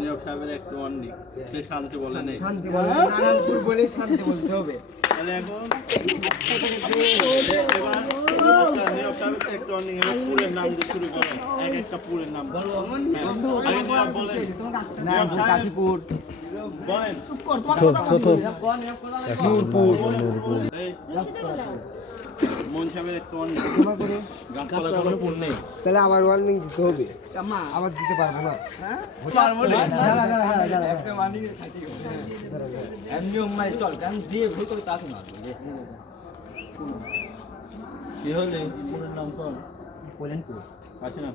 নিয়োগ সাহেবের একটু অনেক সে শান্তি বলে নেই, শান্তি বলে নারায়ণপুর বলে শান্তি বলতে হবে। তাহলে এখন নিয়োগ সাহেবের একটু অনেক পুরের নাম দিয়ে শুরু করেন, এক একটা পুরের নাম আগে নিয়োগ বলেন। নিয়োগ সাহেব বলেন মন সাহেবের একটু অনেক গাছপালা কোনো পুর নেই, তাহলে আবার ওয়ার্নিং দিতে হবে, আবার দিতে পারবো না। কি হলে পুরের নাম কোন আছে না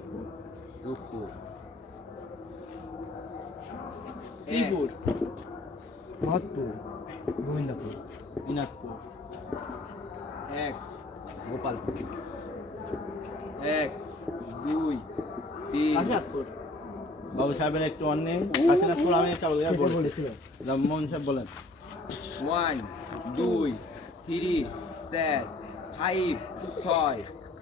মহৎপুর, গোবিন্দপুর, দিনাজপুর, এক গোপালপুর, 1 2 3 বাবু সাহেবের একটু অনেক কাশীনাথপুর। আমি একটা বলেছিলাম, মোহন সাহেব বলেন 1 2 3 4 5 6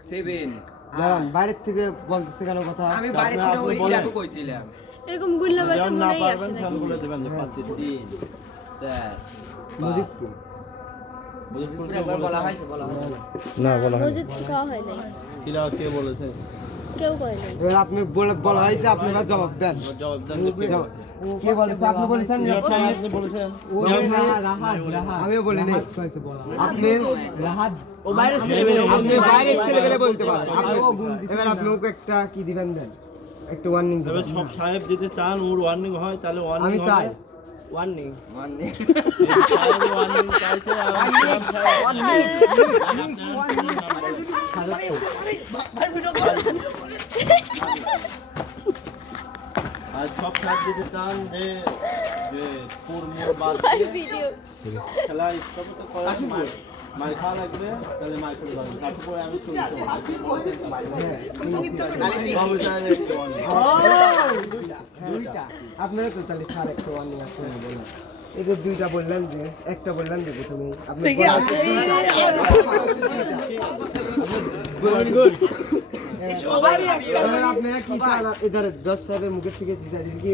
7 দাঁড়ান, বাইরের থেকে বলতেছে কেন কথা? আমি বাড়ি থেকে ওই যাবো কইছিলাম। এরকম গুল্লা বাতা যেমন না মনেই আসে পারবেন না। সেমন বলে দেবেন যে পাচ্ছি 3 4 মজিদপুর, বুঝপুর একবার বলা হয়েছে বলা হয়েছে মসজিদ খাওয়া হয় নাই, কিরা কে বলেছে কেউ করে নাই। এবার আপনি বলা হয়েছে, আপনি এবার জবাব দেন। জবাব দেন যে কে বলেছে? কে বলেছে? আপনি বলেছেন। নিয়োগ সাহেব আপনি বলেছেন আমিও বলিনি। আপনি ও বাইরে আপনি বাইরের ছেলেবেলে বলতে পারেন। এবার আপনি ওকে একটা কি দিবেন দেন, একটু ওয়ার্নিং তবে দিবেন। সব সাহেব যদি চান ওর ওয়ার্নিং হয় তাহলে ওয়ার্নিং আমি হবে। চাই ওয়ার্নিং সাহেব ওয়ার্নিং চাইছে আর সাহেব আর সব সাহেব যদি চান যে যে পুর মোর বাদ দিয়ে ভিডিও খেলা স্টপ তো করা মার খাওয়া লাগবে, তাহলে মার খেতে পারবেন। তারপরে আমি শুরু করবো। বাবু সাহেব একটু অনেক আপনারা তো তাহলে স্যার একটা ওয়ার্নিং আছে বললেন, এই যে দুইটা বললেন, যে একটা বললেন যে তুমি আপনি আপনারা কি চান? এধারে 10 সাহেবের মুখের থেকে কি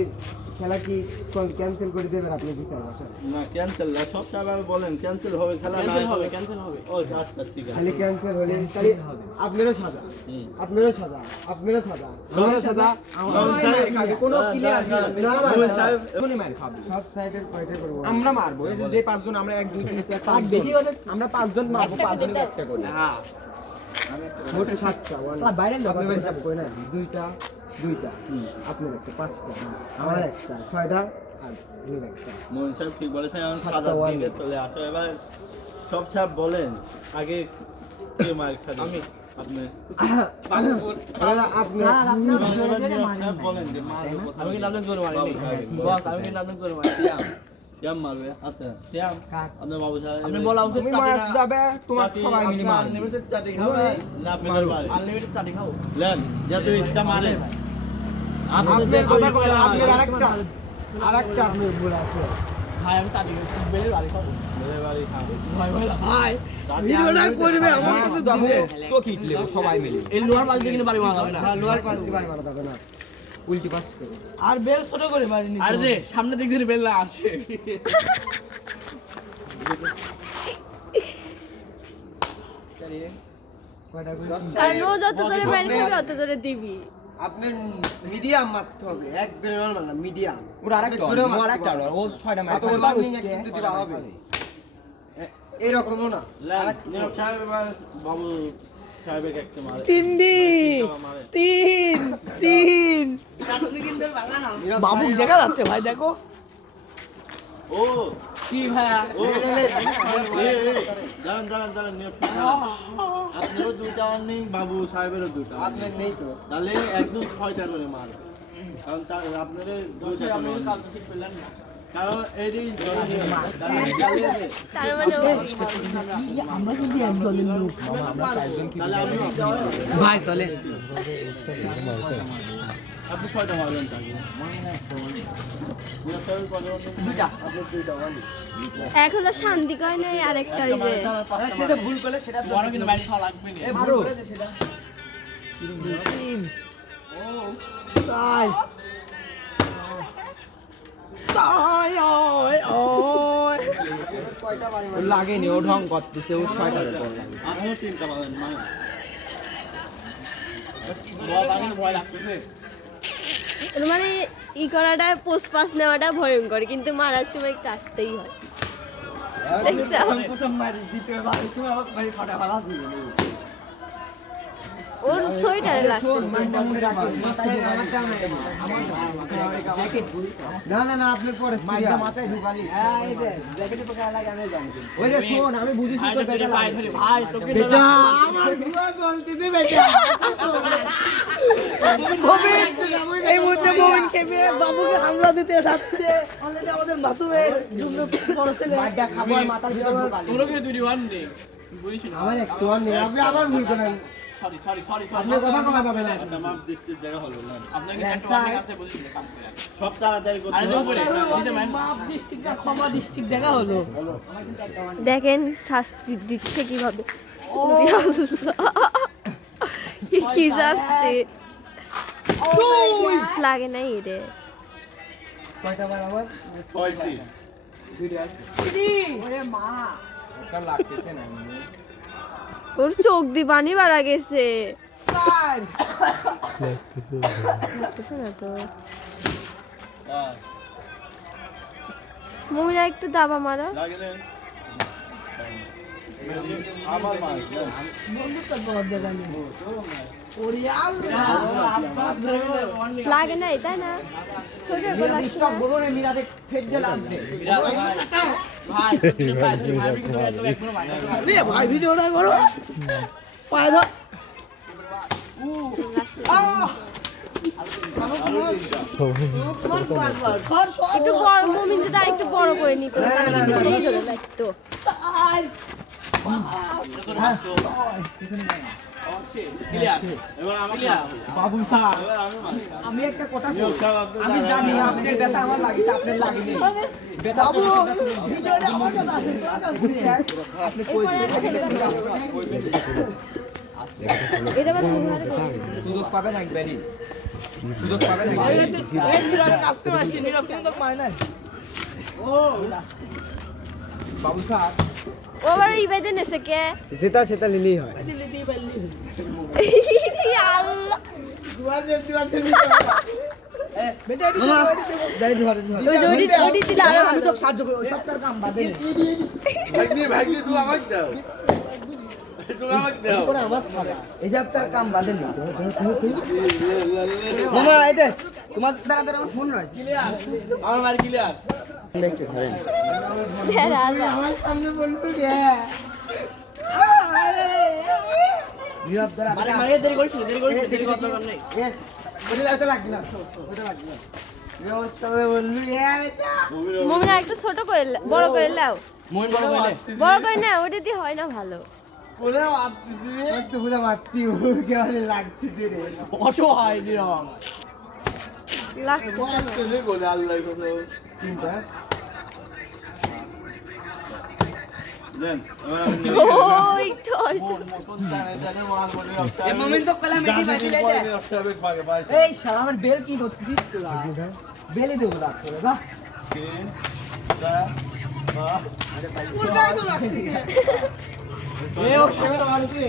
খেলা কি ক্যান্সেল করে দেবেন? আপনি বিচার বসেন না ক্যান্সেল না, সব সাহেব বলেন ক্যান্সেল হবে, খেলা না হবে ক্যান্সেল হবে। ও আচ্ছা ঠিক আছে, খালি ক্যান্সেল হলে তাহলে আপনারও সাজা, আপনারও সাজা, আপনারও সাজা, আমারও সাজা, কোনো ক্লিয়ার সাহেব সব সাইডের কয়টা করব? আমরা মারবো এই যে 5 জন আমরা 1 2 3 4 5 বেশি হলে আমরা 5 জন মারবো, 5 জন একটা করে। হ্যাঁ মোটে 7টা বাইরের লোক আপনি হিসাব করে না, দুইটা দুইটা আপনার একটা, 5টা আমার একটা, 6টা আর দুই একটা। মোহন সাহেব ঠিক বলেছেন, এখন সাতটা সাদা ওয়ার্নিং। দিকে চলে আসো। এবার সব সাহেব বলেন আগে কে মার খাবে? আমি আপনি এবার আপনি সাহেব বলেন যে মারবে কোথায়? আমি কি নাম জোরে মারি বাবু সাহেব। বস আমি কি নাম জোরে মারি শ্যাম মারবে। আচ্ছা শ্যাম আপনার বাবু সাহেব আপনি বলা উচিত তুমি মাছ দাবে, তোমার সবাই মিলে মার। আনলিমিটেড চাটি খাবে না পেটের বাড়ি আনলিমিটেড চাটি খাও। লেন যত ইচ্ছা মারেন। আপনি আপনার দেখো কথা বলেন, আপনার আরেকটা আপনার ভুল আছে। ভাই আমি চাটি বেলের বাড়ি খাবো। পেটের বাড়ি খাবে। ভাই ভাই ভাই ভিডিওটা করবে আমার কিছু দিবে তো কি দিলে সবাই মিলে এই লোহার পাশ দিয়ে কিন্তু বাড়ি মারা যাবে না। লোহার পাশ দিয়ে বাড়ি মারা যাবে না, উল্টি পাশ করে। আর বেল ছোট করে মারিনি আর যে সামনে দিক দিয়ে বেল না আসে কয়টা করে? কারণ ও যত জোরে মারি খাবে অত জোরে দিবি। আপনার মিডিয়াম মারতে হবে, এক গ্রেনাল না, মিডিয়াম। ওর আরেকটা ও আরেকটা ও 6টা মার আপনার ওয়ার্নিং কিন্তু দিবা হবে, এরকমও না। লেন নিয়োগ সাহেব এবার বাবু সাহেবের একটা মারে। মারে। বাবুক দেখা যাচ্ছে ভাই দেখো ও কি ভাইয়া ও দাঁড়ান নিয়োগ সাহেব। আপনারও দুটা অর্নিং, বাবু সাহেবেরও দুটা। আপনার নেই তো। তাহলে একদম 6টা করে মারবে, কারণ তার আপনাদের দুইটা করে আপনি warning। কাল ঠিক পেলেন না কারণ এরই তার মানে ও ভাই চলে আপনি 6টা মারবেন তাকে। এক হলো শান্তি কয় নাই, আরেকটা ওই যে সেটা ভুল করলে সেটা বড় কিন্তু মাইর খাওয়া লাগবে না মারো। লাগেনি ও ঢং করতেছে ও 6টার উপর আপনিও 3টা পাবেন মানে ই করাটা পোস্ট পাস নেওয়াটা ভয়ঙ্কর, কিন্তু মারার সময় একটু আসতেই হয়। দেখছো? ওর সোয়েটারে লাগতেছে। না না না আপনার পরে মাথায় ঢুকালি ওই যে শোন আমি বুঝিছি তো বেটা ভাই তোকে বেটা আমার বুয়া গলতিতে বেটা এই মুহূর্তে মোমিন খেপে বাবুকে হামলা দিতে যাচ্ছে। অলরেডি আমাদের মাসুমের জন্য বড় ছেলে মাইটা খাবো আর মাথার ভিতর ঢুকালি আমার একটু আর নেই আপনি আবার ভুল করেন আপনি কথা কমা পাবেন না একটা মাপ দৃষ্টির জায়গা হলো না স্যার সব তাড়াতাড়ি করতে হবে মাপ ডিস্ট্রিক্ট না ক্ষমা ডিস্ট্রিক্ট দেখা হলো। দেখেন শাস্তি দিচ্ছে কিভাবে। কি শাস্তি লাগে নাই রে। কয়টা বার আবার 6টি ওরে মা ওটা লাগতেছে না ওর চোখ দিয়ে পানি বাড়া গেছে। স্যার লাগতেছে না তো। হ্যাঁ মমিনা একটু দাবা মারা। লাগে না আমার মার বন্ধুত্ব বড় দেখা নেই। ওরে আল্লাহ লাগে নাই তাই না? সোয়েটার মিরা ডিস্টার্ব বলো না মিরা দেখ ফেট দিয়ে লাগবে এ ভাই ভিডিওটা করো পায় ধর একটু বড় মমিন যদি আরেকটু বড় করে নিত তাহলে কিন্তু সেই জোরে লাগতো। এবার আমার বাবু স্যার এবার আমি মারি আমি একটা কথা নিয়োগ বলি। সাহেব আপনি আমি জানি আপনার ব্যথা আমার লাগিছে আপনার লাগেনি ব্যথা বাবু ভিডিওটা আমার কাছে আছে তোর কাছে আপনি কই এটা বাদ দুহারে সুযোগ পাবেন একবারই সুযোগ পাবেন এই একবারই এই নিরাপে আসতে আসছে নিরাপ কিন্তু পায় না। বাবু স্যার ও আবার ইবাইতে নেছে কে? যেটা সেটা লিলেই হয় দিলে দি পারলি আল্লাহ বেটা এদিকে মামা এদিকে দাঁড়িয়ে ধরে ওই যে ওডি দিলে আরো আমি ভালো। তো সাহায্য করি ওই সপ্তাহ কাম বাদে ভাগ্নি তুই আমাকে দাও তুই আমাকে দাও পরে আওয়াজ খাবে এই সপ্তাহ কাম বাদে নি মামা এই দে তোমার দাঁড়া আমার ফোন রয়েছে আমার মার ক্লিয়ার দেখতে ধরেন আমার সামনে বলতো কে নিরাপ দাঁড়া আরে মারিয়ে দেরি করিস দেরি করতে নাই ওটা লাগবে না ওটা লাগবে না ব্যবস্থা করে বললু বেটা মমিনা একটু ছোট করে বড় করে লাও। মইন বড় বলে বড় করে না ওটা দিয়ে হয় না ভালো। কোনে মারতেছি একটু পুরো মারতি কে বলে লাগছে রে অসহায় নিরম লাগতেছে না। মারতেছি কোনে আল্লাহ কোনে তিনটা দেন এবার আমি নিয়ে ওই টর্চ মতন জানে জানে মার বলি এই মোমেন্ট তো কলা মেডি বাজিলে অস্বাভাবিক ভাগে পাই এই শালা আমার বেল কি করছিস তোরা বেলে দেবো রাখতে না উল্টাই তো লাগতেছে এ ওর ক্যামেরা মারছে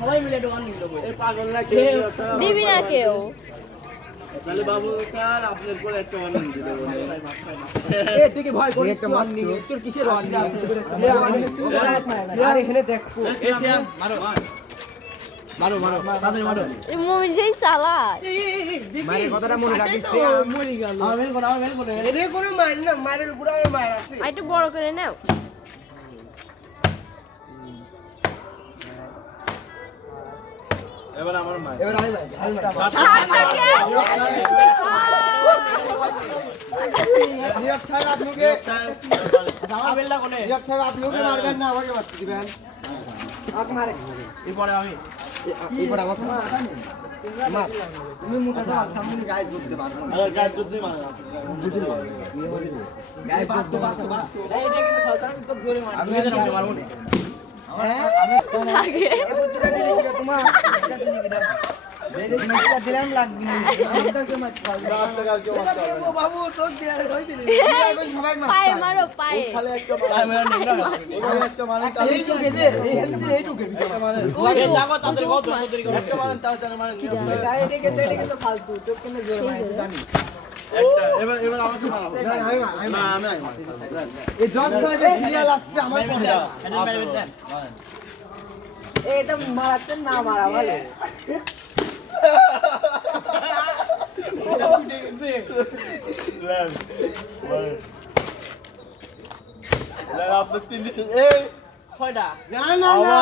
সবাই মিলে একটা ওয়ার্নিং দেবো দিবি না কেউ। তাহলে বাবু স্যার আপনার পরে একটা ওয়ার্নিং দিতে বলে এ তুই কি ভয় করিস একটা ওয়ার্নিং তোর কিসের ওয়ার্নিং আর এখানে দেখ এ সিয়াম মারো মারো মারো তাড়াতাড়ি মারো এই মমিন সেই চালাক। মায়ের কথাটা মনে রাখিস মরে গেল আমার মেল করে এরে কোনো মার না মারের উপর আমার মার আছে আর একটু বড় করে নাও। এবার আমার মা এবার আমি ছাড়টাকে নীরব সাহেব আপনাকে আমার বেলটা কোনে নীরব সাহেব আপনাকে মারবেন না আমাকে মারতে দিবেন এরপরে আমি এবার আমাকে মার তুমি মুখে মার সামনে গায়ে ধরতে পারবে না গায়ে যুদ্ধই মানে গায়ে বাতো এইটা কিন্তু খালতাম তো জোরে মার আমি যেন মারবো না হ্যাঁ আমি লাগে। এই বুদ্ধিটা দিলে কি তোমার এটা দিলে কি দাও দিলাম লাগবে না বাবু তোর দেয়া হয়েছিল সবাই পায়ে মারো পায়ে খালি একটা মারেন একটা মারেন এই টুকে দে এই হেলদি এই টুকে একটা মারেন একটা মারেন তাড়াতাড়ি মারেন এটা তো ফালতু তো কেন জোরে মারতে জানি একটা এবার আমাকে মারাবো না আমি এই জজ সাহেব ক্লিয়ার আসবে আমার সাথে এটা মারাতে না মারা ভালো আপনার 3 দিছে এই ছয়টা না না না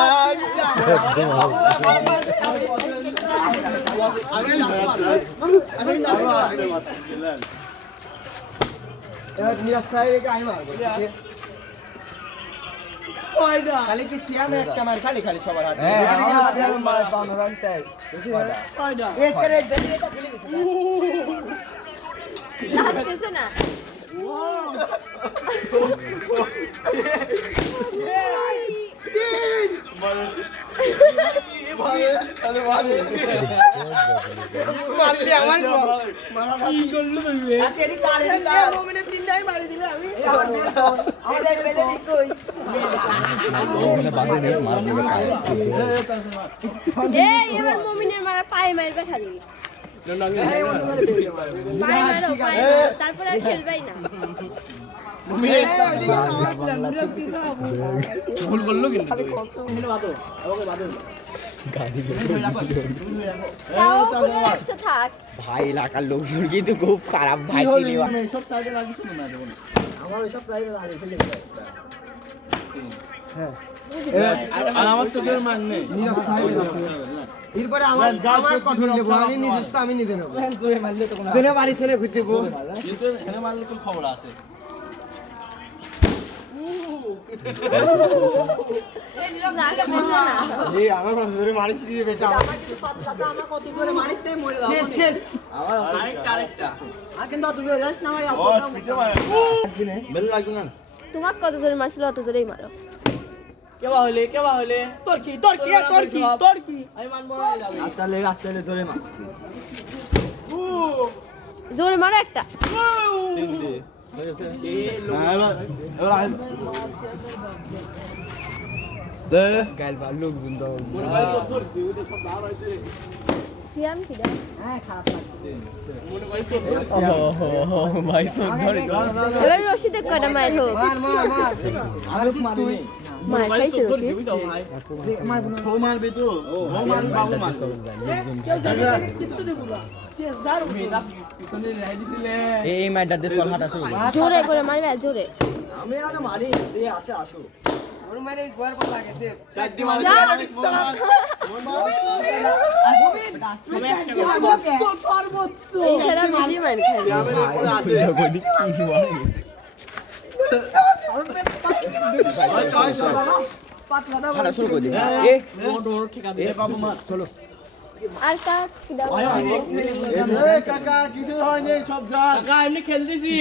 এবার নিরাজ সাহেবকে আমি মারবো ছয়টা খালি কি সিয়াম একটা মার খালি খালি সবার হাতে ছয়টা লাগতেছে না মোমিনের তিনটাই মারি দিলে আমি এই এবার মুমিনের মারা পায়ে মারবে খালি পায়ে মারো পায়ে মারো, তারপর আর খেলবেই না ভুল করলো কিন্তু তাও খুলে রাখছে থাক ভাই এলাকার লোকজন কিন্তু খুব খারাপ ভাই সব সাইডে লাগিস না দেবো আমার ওইসব প্রাইভেট লাগে ফেলে হ্যাঁ আর আমার তো কেউ মান নেই নিরাজ সাহেব এরপরে আমার আমার কঠোর দেবো আমি নিজে আমি নিজে নেবো জেনে বাড়ি ছেলে ঘুরতে দেবো কিন্তু এখানে মারলে তো খবর আছে লাগতেছে না এই আমার কত জোরে মারিস দিয়ে বেটা শেষ শেষ ও পিঠে মারে বেল লাগবে না তোমাক কত জোরে মারছিল অত জোরেই মারো কেবা হলে তোর কি আমি মানবো না যাবে আস্তালে জোরে মার জোরে মারো একটা তিন দিয়ে হয়ে গেছে হ্যাঁ, এবার আয় দে গাইল বা লোকজন তো সিয়াম কি দাও ভাই সব ধরে না না না এবার রশিদে কয়টা মায়ের হোক মার মার মার আর তুই মায়ের খাইছে রশিদ ও মারবি তো ও মারবি বাবু মারবে এই ম্যাটার দিয়ে সল হাঁটা শুরু জোরে করে মারবে জোরে আমি আর মারি এ আসে আসো ওর মানে গোয়ার পর লাগেছে চারটি মারে এই ছাড়া বেশি মার খাবে গ্রামের উপরে আছে হাঁটা শুরু করে দিবি এ বাবু মার চলো আর কাক কি দাও এ কাকা কিছু হয়নি সব জান কাকা এমনি খেলতেছি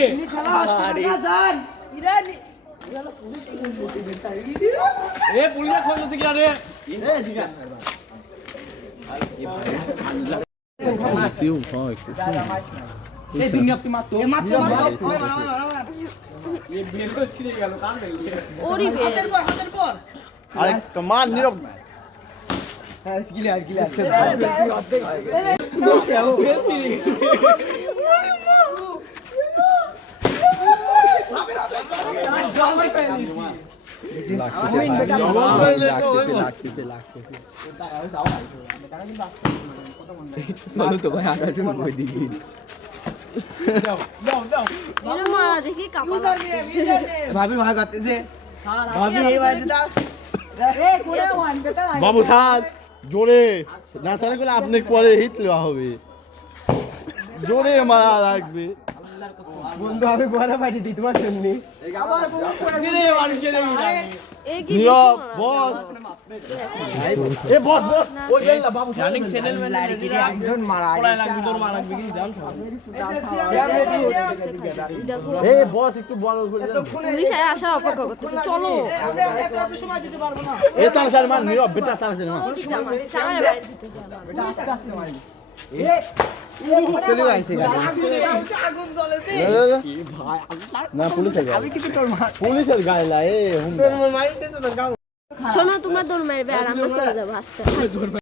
এ পুলিশে ফোন করতে কি রে এ দিগা সিউ হয় এই দুনিয়া আপনি মারতো এ মারতে মার এ বের করে ছিড়ে গেল কান বেরিয়ে ওরি বে আরে মান নীরব হ্যাঁ গিলে আর গিলে আসে চলো তো ভাই হাঁটা শুরু করে দিবি এরা মারা দেখি কাপা ভাবি ভাগ করতেছে ভাবি এই বাজেটা বাবু থাক জোরে না তাহলে করে আপনি পরে হিট দেওয়া হবে জোরে মারা লাগবে বন্ধু আমি গোয়ালা পাইছি দিতে পারছি এমনি এই কি নীরব বস এ বস বস ওই গেল বাবু রানিং চ্যানেল একজন মারা পড়ায় লাগবে তোর মা লাগবে কিন্তু দাম এ বস একটু বল পুলিশ আসার অপেক্ষা করতেছে চলো আমরা এত সময় দিতে পারবো না এ তাড়াতাড়ি মান নীরব বেটা তাড়াতাড়ি মান সামনে বাইরে দিতে যাবে চলে আইছে গাড়ি আগুন জ্বলেছে না পুলিশের গায়ে আমি কিন্তু তোর পুলিশের গায়ে লা এ হুম মারিতে তো গাও শোনো তোমরা দৌড় মারবে আর আমরা চলে যাবো আস্তে